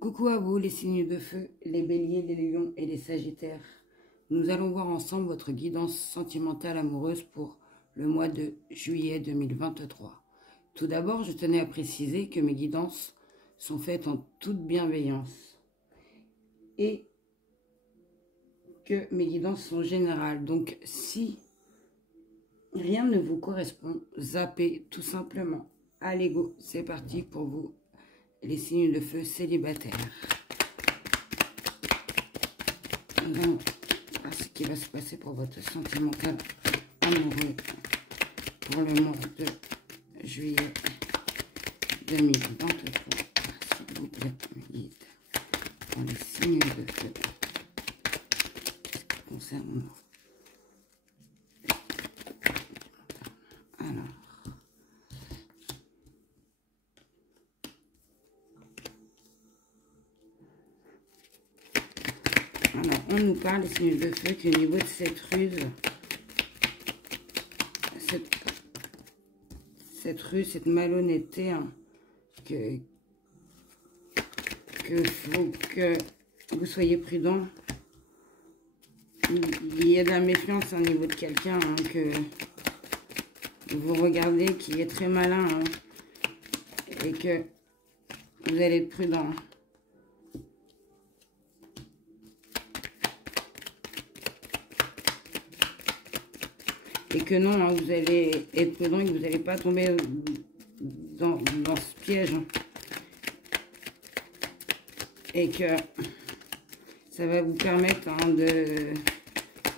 Coucou à vous les signes de feu, les béliers, les lions et les sagittaires. Nous allons voir ensemble votre guidance sentimentale amoureuse pour le mois de juillet 2023. Tout d'abord, je tenais à préciser que mes guidances sont faites en toute bienveillance et que mes guidances sont générales. Donc, si rien ne vous correspond, zappez tout simplement. Allez go, c'est parti pour vous, les signes de feu célibataires. Nous allons voir ce qui va se passer pour votre sentimental amoureux pour le mois de juillet 2023. S'il vous plaît, guide pour les signes de feu. Ce qui concerne alors, on nous parle, les signes de feu, qu'au niveau de cette ruse, cette malhonnêteté, hein, que faut que vous soyez prudent. Il y a de la méfiance au niveau de quelqu'un, hein, que vous regardez, qui est très malin, hein, et que vous allez être prudent. Et que non, hein, vous allez être prudent et que vous n'allez pas tomber dans ce piège. Hein. Et que ça va vous permettre, hein,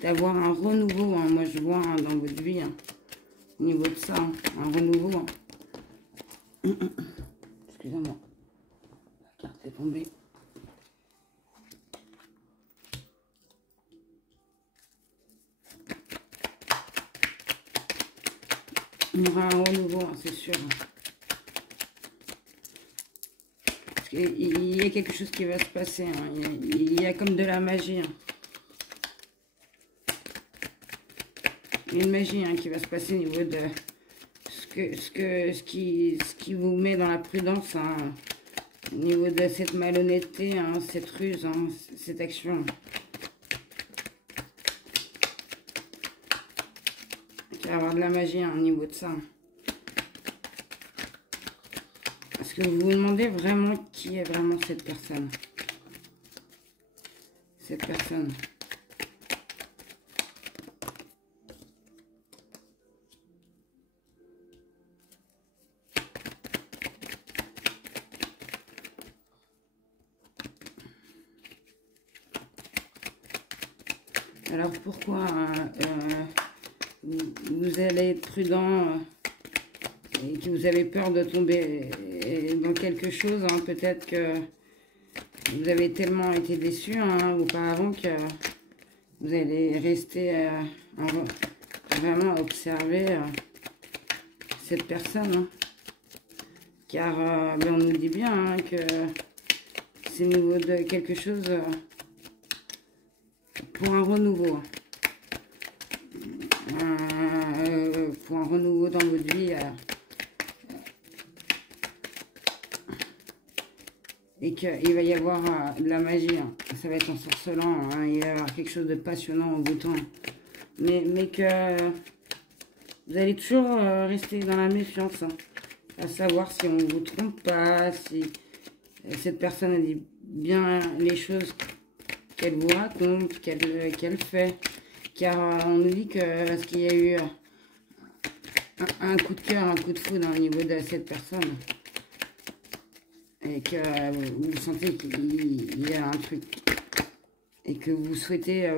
d'avoir un renouveau. Hein. Moi, je vois, hein, dans votre vie, hein, au niveau de ça, hein, un renouveau. Hein. Excusez-moi, la carte est tombée. Il y aura un renouveau, hein, c'est sûr. Parce qu'il y a quelque chose qui va se passer. Hein. Il y a comme de la magie. Hein. Il y a une magie, hein, qui va se passer au niveau de ce qui vous met dans la prudence. Hein, au niveau de cette malhonnêteté, hein, cette ruse, hein, cette action. Il va y avoir de la magie, hein, au niveau de ça. Parce que vous vous demandez vraiment qui est vraiment cette personne. Cette personne. Alors pourquoi vous allez être prudent et que vous avez peur de tomber dans quelque chose, hein, peut-être que vous avez tellement été déçu, hein, auparavant, que vous allez rester vraiment à observer cette personne, hein, car ben, on nous dit bien, hein, que c'est au niveau de quelque chose pour un renouveau. Pour un renouveau dans votre vie. Et qu'il va y avoir de la magie. Hein. Ça va être ensorcelant. Hein. Il va y avoir quelque chose de passionnant au bout de temps. Mais que vous allez toujours rester dans la méfiance. Hein. À savoir si on ne vous trompe pas, si cette personne a dit bien les choses qu'elle vous raconte, qu'elle fait. Car on nous dit que parce qu'il y a eu un coup de cœur, un coup de foudre, au niveau de cette personne. Et que vous sentez qu'il y a un truc. Et que vous souhaitez,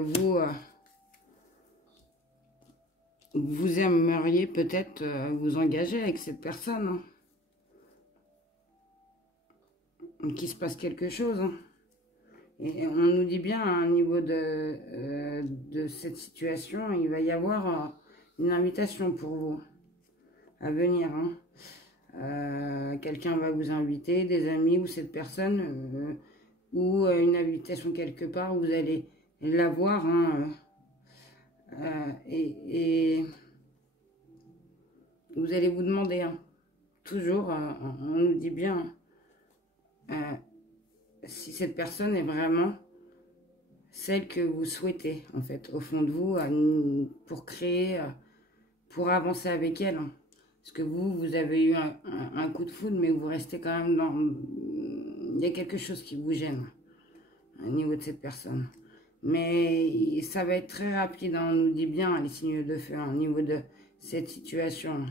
vous aimeriez peut-être vous engager avec cette personne. Hein. Qu'il se passe quelque chose. Hein. Et on nous dit bien, hein, au niveau de cette situation, il va y avoir une invitation pour vous à venir. Hein. Quelqu'un va vous inviter, des amis ou cette personne, ou une invitation quelque part où vous allez la voir. Hein, et vous allez vous demander, hein, toujours, on nous dit bien, si cette personne est vraiment celle que vous souhaitez, en fait, au fond de vous, pour créer, pour avancer avec elle. Hein. Parce que vous avez eu un coup de foudre, mais vous restez quand même dans... Il y a quelque chose qui vous gêne au niveau de cette personne. Mais ça va être très rapide, hein, on nous dit bien, les signes de feu, hein, au niveau de cette situation,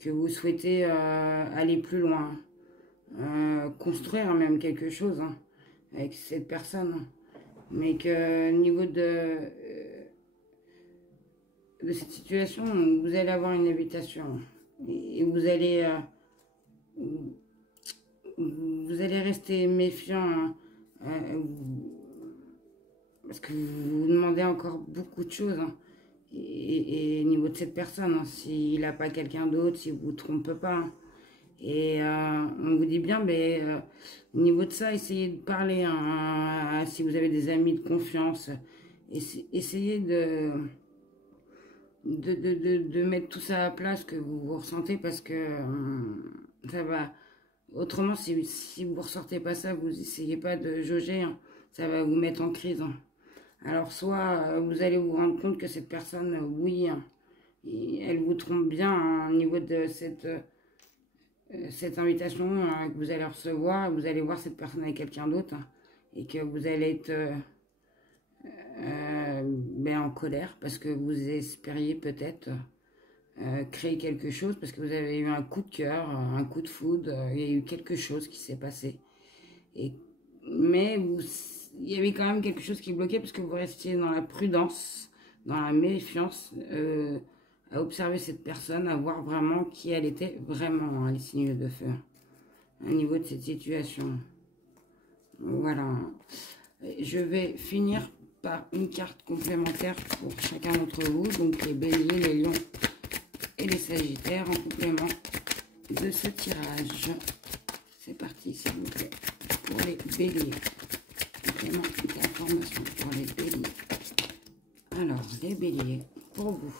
que vous souhaitez aller plus loin, construire même quelque chose hein, avec cette personne. Hein. Mais que au niveau de cette situation, vous allez avoir une invitation et vous allez rester méfiant parce que vous vous demandez encore beaucoup de choses hein, et au niveau de cette personne, hein, s'il n'a pas quelqu'un d'autre, s'il ne vous trompe pas. Hein. Et on vous dit bien, mais au niveau de ça, essayez de parler, hein, si vous avez des amis de confiance, essayez de mettre tout ça à place que vous ressentez parce que ça va. Autrement, si vous ne ressortez pas ça, vous essayez pas de jauger, hein, ça va vous mettre en crise. Hein. Alors, soit vous allez vous rendre compte que cette personne, oui, hein, elle vous trompe bien hein, au niveau de cette invitation que vous allez recevoir, vous allez voir cette personne avec quelqu'un d'autre hein, et que vous allez être en colère parce que vous espériez peut-être créer quelque chose parce que vous avez eu un coup de cœur, un coup de foudre, il y a eu quelque chose qui s'est passé. Mais il y avait quand même quelque chose qui bloquait parce que vous restiez dans la prudence, dans la méfiance, à observer cette personne, à voir vraiment qui elle était vraiment, hein, les signes de feu, au niveau de cette situation. Voilà. Je vais finir par une carte complémentaire pour chacun d'entre vous, donc les béliers, les lions et les sagittaires en complément de ce tirage. C'est parti, s'il vous plaît, pour les béliers. Complément d'information pour les béliers. Alors, les béliers, pour vous.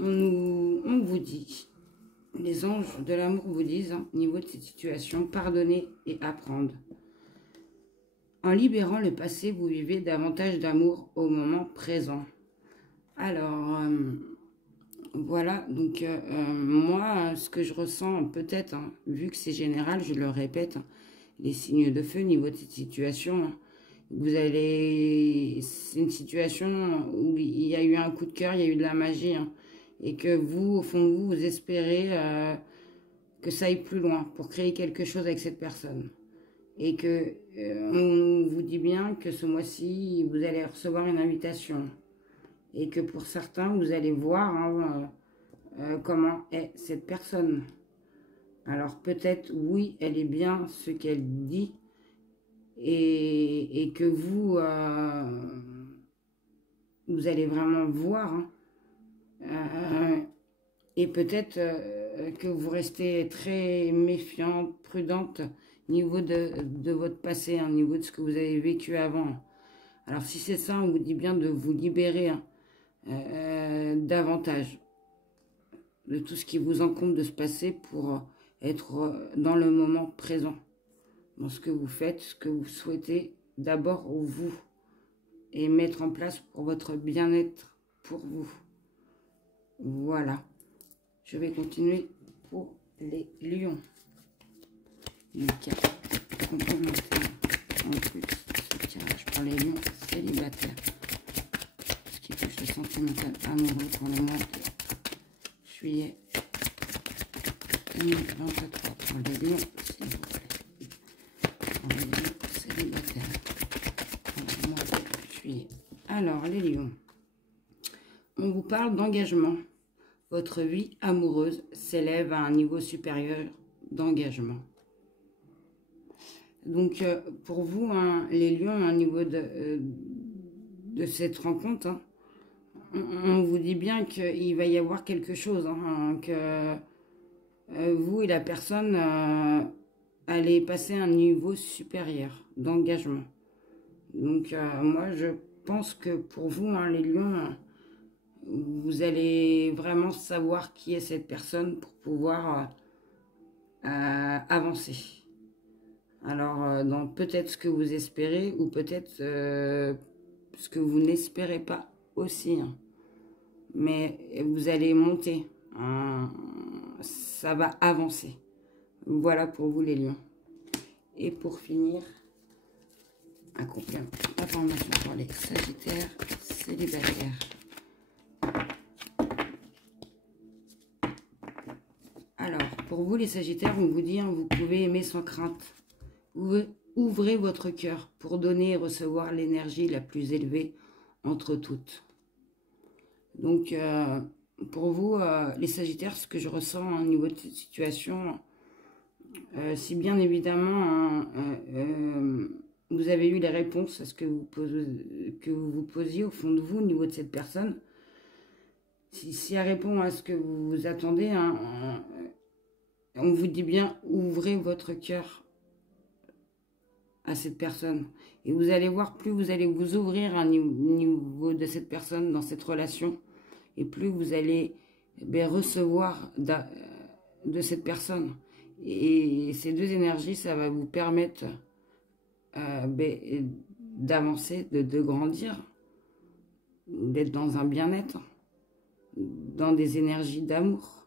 On vous dit, les anges de l'amour vous disent, hein, au niveau de cette situation, pardonner et apprendre. En libérant le passé, vous vivez davantage d'amour au moment présent. Alors, voilà, donc moi, ce que je ressens peut-être, hein, vu que c'est général, je le répète, hein, les signes de feu au niveau de cette situation, hein, c'est une situation où il y a eu un coup de cœur, il y a eu de la magie, hein, et que vous, au fond de vous, vous espérez que ça aille plus loin pour créer quelque chose avec cette personne. Et que on vous dit bien que ce mois-ci, vous allez recevoir une invitation. Et que pour certains, vous allez voir hein, comment est cette personne. Alors peut-être, oui, elle est bien ce qu'elle dit. Et que vous, vous allez vraiment voir. Hein, et peut-être que vous restez très méfiante, prudente au niveau de votre passé, au niveau de ce que vous avez vécu avant. Alors si c'est ça, on vous dit bien de vous libérer hein, davantage de tout ce qui vous encombre de se passer pour être dans le moment présent, dans ce que vous faites, ce que vous souhaitez d'abord vous, et mettre en place pour votre bien-être, pour vous. Voilà. Je vais continuer pour les lions. Une carte complémentaire en plus ce tirage pour les lions célibataires. Ce qui touche le sentimental amoureux pour le mois de juillet 2023 pour les lions, s'il vous plaît. Pour les lions célibataires pour le mois de juillet. Alors, les lions, on vous parle d'engagement. Votre vie amoureuse s'élève à un niveau supérieur d'engagement. Donc, pour vous, hein, les lions, au niveau de cette rencontre, hein, on vous dit bien qu'il va y avoir quelque chose, hein, que vous et la personne allez passer à un niveau supérieur d'engagement. Donc, moi, je pense que pour vous, hein, les lions, vous allez vraiment savoir qui est cette personne pour pouvoir avancer. Alors, dans peut-être ce que vous espérez ou peut-être ce que vous n'espérez pas aussi, hein. Mais vous allez monter, hein. Ça va avancer. Voilà pour vous les lions. Et pour finir, un complément d'information pour les sagittaires célibataires. Alors, pour vous les sagittaires, on vous dit, hein, vous pouvez aimer sans crainte. Ouvrez votre cœur pour donner et recevoir l'énergie la plus élevée entre toutes. Donc, pour vous, les sagittaires, ce que je ressens au niveau de cette situation, si bien évidemment, vous avez eu les réponses à ce que vous posiez au fond de vous au niveau de cette personne, si elle répond à ce que vous attendez, hein, on vous dit bien, ouvrez votre cœur à cette personne. Et vous allez voir, plus vous allez vous ouvrir au niveau de cette personne, dans cette relation, et plus vous allez recevoir de cette personne. Et ces deux énergies, ça va vous permettre d'avancer, de grandir, d'être dans un bien-être, dans des énergies d'amour.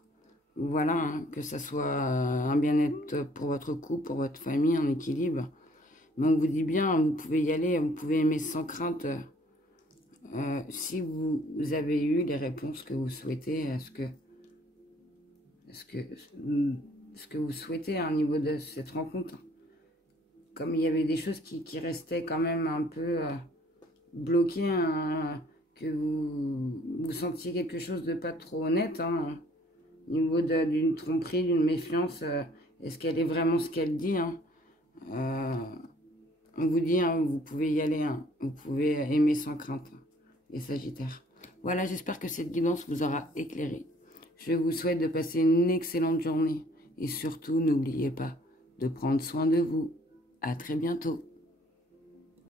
Voilà, hein, que ça soit un bien-être pour votre couple, pour votre famille, en équilibre. Mais on vous dit bien, vous pouvez y aller, vous pouvez aimer sans crainte si vous avez eu les réponses que vous souhaitez, à ce que vous souhaitez à un niveau de cette rencontre. Comme il y avait des choses qui restaient quand même un peu bloquées, hein, que vous sentiez quelque chose de pas trop honnête, hein, au niveau d'une tromperie, d'une méfiance, est-ce qu'elle est vraiment ce qu'elle dit, hein, on vous dit, hein, vous pouvez y aller, hein, vous pouvez aimer sans crainte, les sagittaires. Voilà, j'espère que cette guidance vous aura éclairé. Je vous souhaite de passer une excellente journée. Et surtout, n'oubliez pas de prendre soin de vous. À très bientôt.